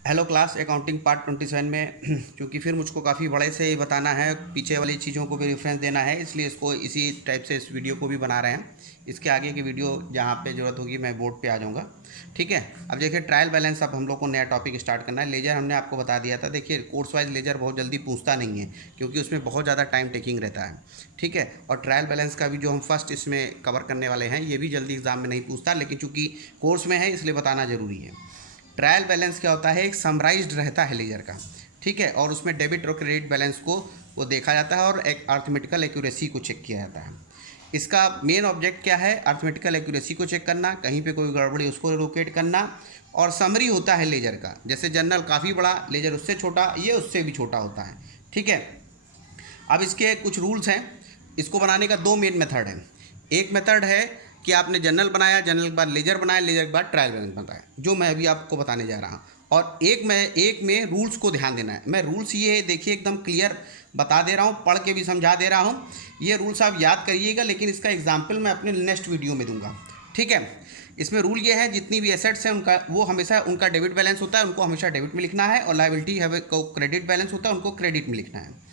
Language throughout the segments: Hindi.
हेलो क्लास, अकाउंटिंग पार्ट 27 में क्योंकि फिर मुझको काफ़ी बड़े से बताना है, पीछे वाली चीज़ों को भी रेफरेंस देना है, इसलिए इसको इसी टाइप से इस वीडियो को भी बना रहे हैं। इसके आगे की वीडियो जहाँ पे ज़रूरत होगी मैं बोर्ड पे आ जाऊँगा। ठीक है। अब देखिए ट्रायल बैलेंस, अब हम लोग को नया टॉपिक स्टार्ट करना है। लेजर हमने आपको बता दिया था। देखिए कोर्स वाइज लेजर बहुत जल्दी पूछता नहीं है क्योंकि उसमें बहुत ज़्यादा टाइम टेकिंग रहता है। ठीक है। और ट्रायल बैलेंस का भी जो हम फर्स्ट इसमें कवर करने वाले हैं ये भी जल्दी एग्जाम में नहीं पूछता, लेकिन चूँकि कोर्स में है इसलिए बताना ज़रूरी है। ट्रायल बैलेंस क्या होता है, एक समराइज्ड रहता है लेजर का। ठीक है। और उसमें डेबिट और क्रेडिट बैलेंस को वो देखा जाता है और एक अर्थमेटिकल एक्यूरेसी को चेक किया जाता है। इसका मेन ऑब्जेक्ट क्या है, अर्थमेटिकल एक्यूरेसी को चेक करना, कहीं पे कोई गड़बड़ी उसको लोकेट करना। और समरी होता है लेजर का, जैसे जनरल काफ़ी बड़ा, लेजर उससे छोटा, ये उससे भी छोटा होता है। ठीक है। अब इसके कुछ रूल्स हैं। इसको बनाने का दो मेन मेथड है। एक मेथड है कि आपने जनरल बनाया, जनरल के बाद लेजर बनाया, लेजर के बाद ट्रायल बैलेंस बनाया, जो मैं अभी आपको बताने जा रहा हूँ। और एक में रूल्स को ध्यान देना है। मैं रूल्स ये देखिए एकदम क्लियर बता दे रहा हूँ, पढ़ के भी समझा दे रहा हूँ। ये रूल्स आप याद करिएगा, लेकिन इसका एग्जाम्पल मैं अपने नेक्स्ट वीडियो में दूंगा। ठीक है। इसमें रूल ये है, जितनी भी एसेट्स हैं उनका वो हमेशा उनका डेबिट बैलेंस होता है, उनको हमेशा डेबिट में लिखना है। और लायबिलिटी है को क्रेडिट बैलेंस होता है, उनको क्रेडिट में लिखना है।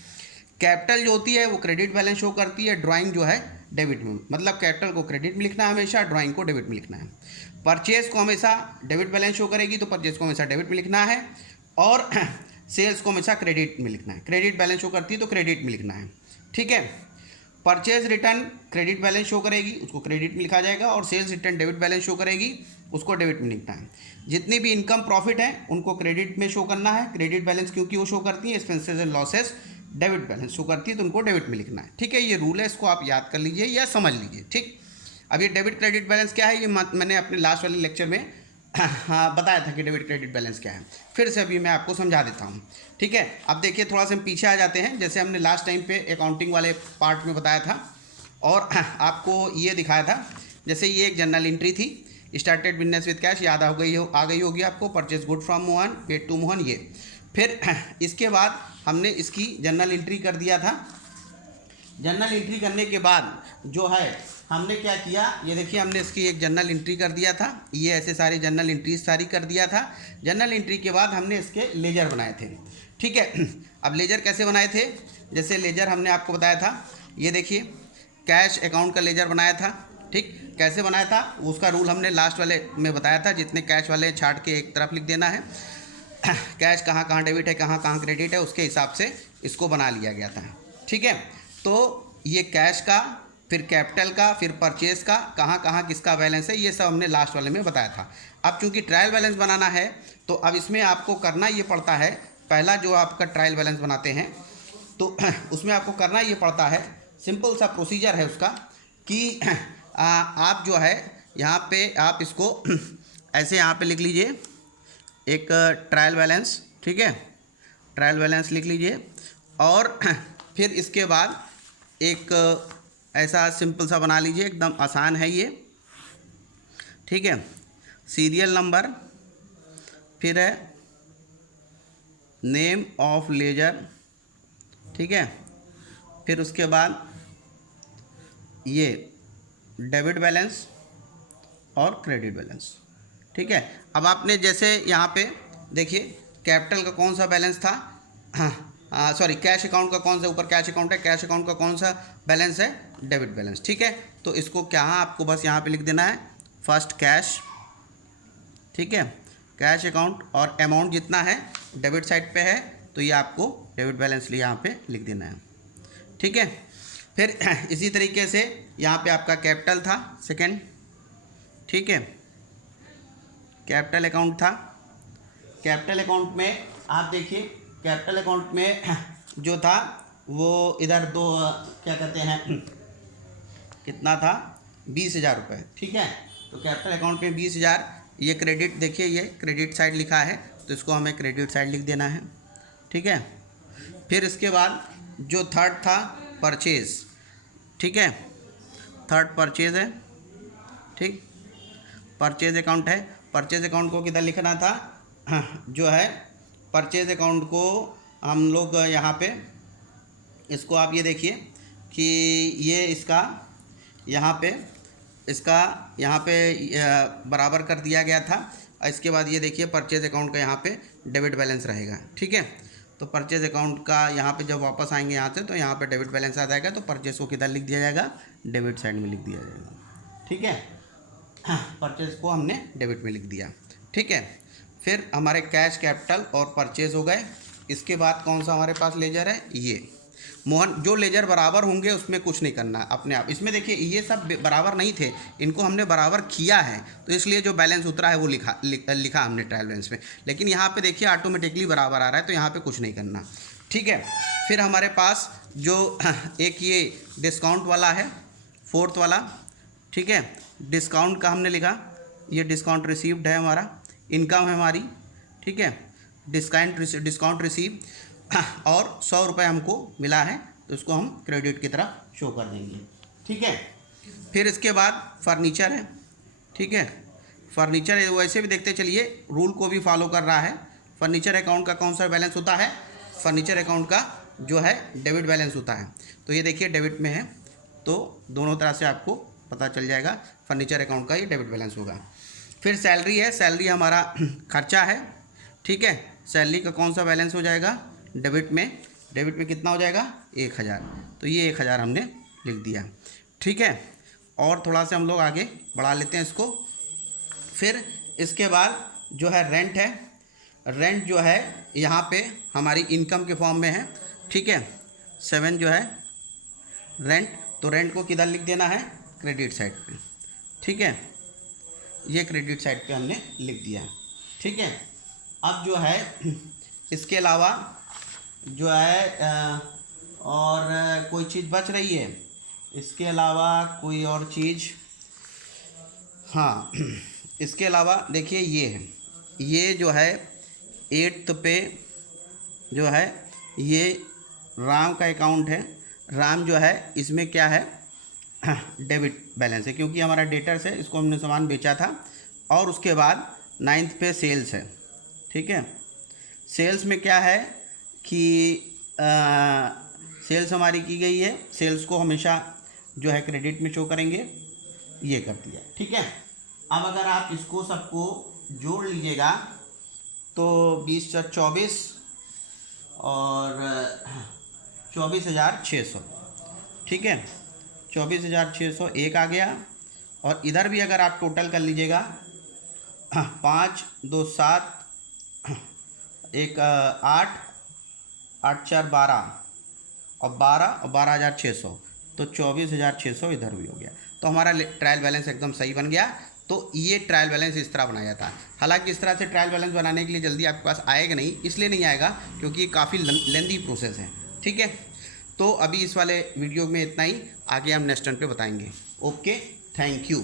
कैपिटल जो होती है वो क्रेडिट बैलेंस शो करती है, ड्राइंग जो है डेबिट में, मतलब कैपिटल को क्रेडिट में लिखना है हमेशा, ड्राइंग को डेबिट में लिखना है। परचेज को हमेशा डेबिट बैलेंस शो करेगी तो परचेज को हमेशा डेबिट में लिखना है। और सेल्स को हमेशा क्रेडिट में लिखना है, क्रेडिट बैलेंस शो करती है तो क्रेडिट में लिखना है। ठीक है। Purchase return credit balance show करेगी, उसको क्रेडिट में लिखा जाएगा। और sales return debit balance show करेगी, उसको डेबिट में लिखना है। जितनी भी इनकम प्रॉफिट है उनको क्रेडिट में शो करना है, क्रेडिट बैलेंस क्योंकि वो शो करती है। Expenses and losses debit balance show करती है तो उनको डेबिट में लिखना है। ठीक है। ये रूल है, इसको आप याद कर लीजिए या समझ लीजिए। ठीक। अब ये डेबिट क्रेडिट बैलेंस क्या है, ये मैंने अपने लास्ट वाले लेक्चर में हाँ बताया था कि डेबिट क्रेडिट बैलेंस क्या है। फिर से अभी मैं आपको समझा देता हूँ। ठीक है। अब देखिए थोड़ा सा हम पीछे आ जाते हैं, जैसे हमने लास्ट टाइम पे अकाउंटिंग वाले पार्ट में बताया था और आपको ये दिखाया था। जैसे ये एक जनरल एंट्री थी, स्टार्टेड बिजनेस विद कैश, याद आ गई होगी आपको। Purchase good from Mohan, paid to Mohan. ये फिर इसके बाद हमने इसकी जनरल एंट्री कर दिया था। जनरल एंट्री करने के बाद जो है हमने क्या किया, ये देखिए हमने इसकी एक जनरल एंट्री कर दिया था। ये ऐसे सारी जनरल एंट्रीज सारी कर दिया था। जनरल एंट्री के बाद हमने इसके लेजर बनाए थे। ठीक है। अब लेजर कैसे बनाए थे, जैसे लेजर हमने आपको बताया था, ये देखिए कैश अकाउंट का लेजर बनाया था। ठीक। कैसे बनाया था उसका रूल हमने लास्ट वाले में बताया था। जितने कैश वाले छाट के एक तरफ लिख देना है, कैश कहाँ कहाँ डेबिट है, कहाँ कहाँ क्रेडिट है, उसके हिसाब से इसको बना लिया गया था। ठीक है। तो ये कैश का, फिर कैपिटल का, फिर परचेज का, कहाँ कहाँ किसका बैलेंस है, ये सब हमने लास्ट वाले में बताया था। अब चूंकि ट्रायल बैलेंस बनाना है तो अब इसमें आपको करना ये पड़ता है, पहला जो आपका ट्रायल बैलेंस बनाते हैं तो उसमें आपको करना ये पड़ता है, सिंपल सा प्रोसीजर है उसका कि आप जो है यहाँ पे आप इसको ऐसे यहाँ पे लिख लीजिए एक ट्रायल बैलेंस। ठीक है। ट्रायल बैलेंस लिख लीजिए और फिर इसके बाद एक ऐसा सिंपल सा बना लीजिए, एकदम आसान है ये। ठीक है। सीरियल नंबर, फिर है नेम ऑफ लेजर। ठीक है। फिर उसके बाद ये डेबिट बैलेंस और क्रेडिट बैलेंस। ठीक है। अब आपने जैसे यहाँ पे देखिए कैपिटल का कौन सा बैलेंस था, सॉरी कैश अकाउंट का कौन सा, ऊपर कैश अकाउंट है, कैश अकाउंट का कौन सा बैलेंस है, डेबिट बैलेंस। ठीक है। तो इसको क्या आपको बस यहाँ पे लिख देना है फर्स्ट कैश। ठीक है। कैश अकाउंट और अमाउंट जितना है डेबिट साइड पे है तो ये आपको डेबिट बैलेंस लिए यहाँ पे लिख देना है। ठीक है। फिर इसी तरीके से यहाँ पे आपका कैपिटल था सेकेंड। ठीक है। कैपिटल अकाउंट था। कैपिटल अकाउंट में आप देखिए, कैपिटल अकाउंट में जो था वो इधर दो क्या कहते हैं, कितना था, 20,000 रुपये। ठीक है। तो कैपिटल अकाउंट में 20,000, ये क्रेडिट देखिए, ये क्रेडिट साइड लिखा है तो इसको हमें क्रेडिट साइड लिख देना है। ठीक है। फिर इसके बाद जो थर्ड था परचेज। ठीक है। थर्ड परचेज है। ठीक। परचेज अकाउंट है, परचेज अकाउंट को किधर लिखना था, जो है परचेज अकाउंट को हम लोग यहाँ पे इसको आप ये देखिए कि ये इसका यहाँ पे बराबर कर दिया गया था और इसके बाद ये देखिए परचेज अकाउंट का यहाँ पे डेबिट बैलेंस रहेगा। ठीक है, तो परचेज अकाउंट का यहाँ पे जब वापस आएंगे यहाँ से तो यहाँ पे डेबिट बैलेंस आ जाएगा, तो परचेज को किधर लिख दिया जाएगा, डेबिट साइड में लिख दिया जाएगा। ठीक है, परचेज को हमने डेबिट में लिख दिया। ठीक है, फिर हमारे कैश, कैपिटल और परचेज हो गए। इसके बाद कौन सा हमारे पास लेजर है, ये मोहन। जो लेजर बराबर होंगे उसमें कुछ नहीं करना अपने आप। इसमें देखिए ये सब बराबर नहीं थे, इनको हमने बराबर किया है, तो इसलिए जो बैलेंस उतरा है वो लिखा हमने ट्रायल बैलेंस में। लेकिन यहाँ पे देखिए ऑटोमेटिकली बराबर आ रहा है, तो यहाँ पे कुछ नहीं करना। ठीक है, फिर हमारे पास जो एक ये डिस्काउंट वाला है, फोर्थ वाला। ठीक है, डिस्काउंट का हमने लिखा, ये डिस्काउंट रिसीव्ड है हमारा, इनकम है हमारी। ठीक है, डिस्काउंट रिसीव और 100 रुपये हमको मिला है, तो इसको हम क्रेडिट की तरह शो कर देंगे। ठीक है, फिर इसके बाद फर्नीचर है। ठीक है, फर्नीचर वैसे भी देखते चलिए, रूल को भी फॉलो कर रहा है। फर्नीचर अकाउंट का कौन सा बैलेंस होता है, फर्नीचर अकाउंट का जो है डेबिट बैलेंस होता है। तो ये देखिए डेबिट में है, तो दोनों तरह से आपको पता चल जाएगा, फर्नीचर अकाउंट का ये डेबिट बैलेंस होगा। फिर सैलरी है, सैलरी हमारा खर्चा है। ठीक है, सैलरी का कौन सा बैलेंस हो जाएगा, डेबिट में। डेबिट में कितना हो जाएगा, 1000, तो ये 1000 हमने लिख दिया। ठीक है, और थोड़ा सा हम लोग आगे बढ़ा लेते हैं इसको। फिर इसके बाद जो है रेंट है, रेंट जो है यहाँ पे हमारी इनकम के फॉर्म में है। ठीक है, 7 जो है रेंट, तो रेंट को किधर लिख देना है, क्रेडिट साइड पे। ठीक है, ये क्रेडिट साइड पे हमने लिख दिया। ठीक है, अब जो है इसके अलावा जो है और कोई चीज़ बच रही है, इसके अलावा कोई और चीज़, हाँ इसके अलावा देखिए ये है, ये जो है 8th पे जो है ये राम का अकाउंट है। राम जो है इसमें क्या है, डेबिट बैलेंस है, क्योंकि हमारा डेटर्स है, इसको हमने सामान बेचा था। और उसके बाद 9th पे सेल्स है। ठीक है, सेल्स में क्या है कि सेल्स हमारी की गई है, सेल्स को हमेशा जो है क्रेडिट में शो करेंगे, ये कर दिया। ठीक है, अब अगर आप इसको सबको जोड़ लीजिएगा तो 20 + 24 और 24,600। ठीक है, 24,600 एक आ गया। और इधर भी अगर आप टोटल कर लीजिएगा, 5 2 7 1 8 8 4 12 और 12,600, तो 24,600 इधर भी हो गया। तो हमारा ट्रायल बैलेंस एकदम सही बन गया। तो ये ट्रायल बैलेंस इस तरह बनाया जाता है। हालांकि इस तरह से ट्रायल बैलेंस बनाने के लिए जल्दी आपके पास आएगा नहीं, इसलिए नहीं आएगा क्योंकि ये काफ़ी लेंदी प्रोसेस है। ठीक है, तो अभी इस वाले वीडियो में इतना ही, आगे हम नेक्स्ट टर्न पे बताएंगे। Okay, thank you.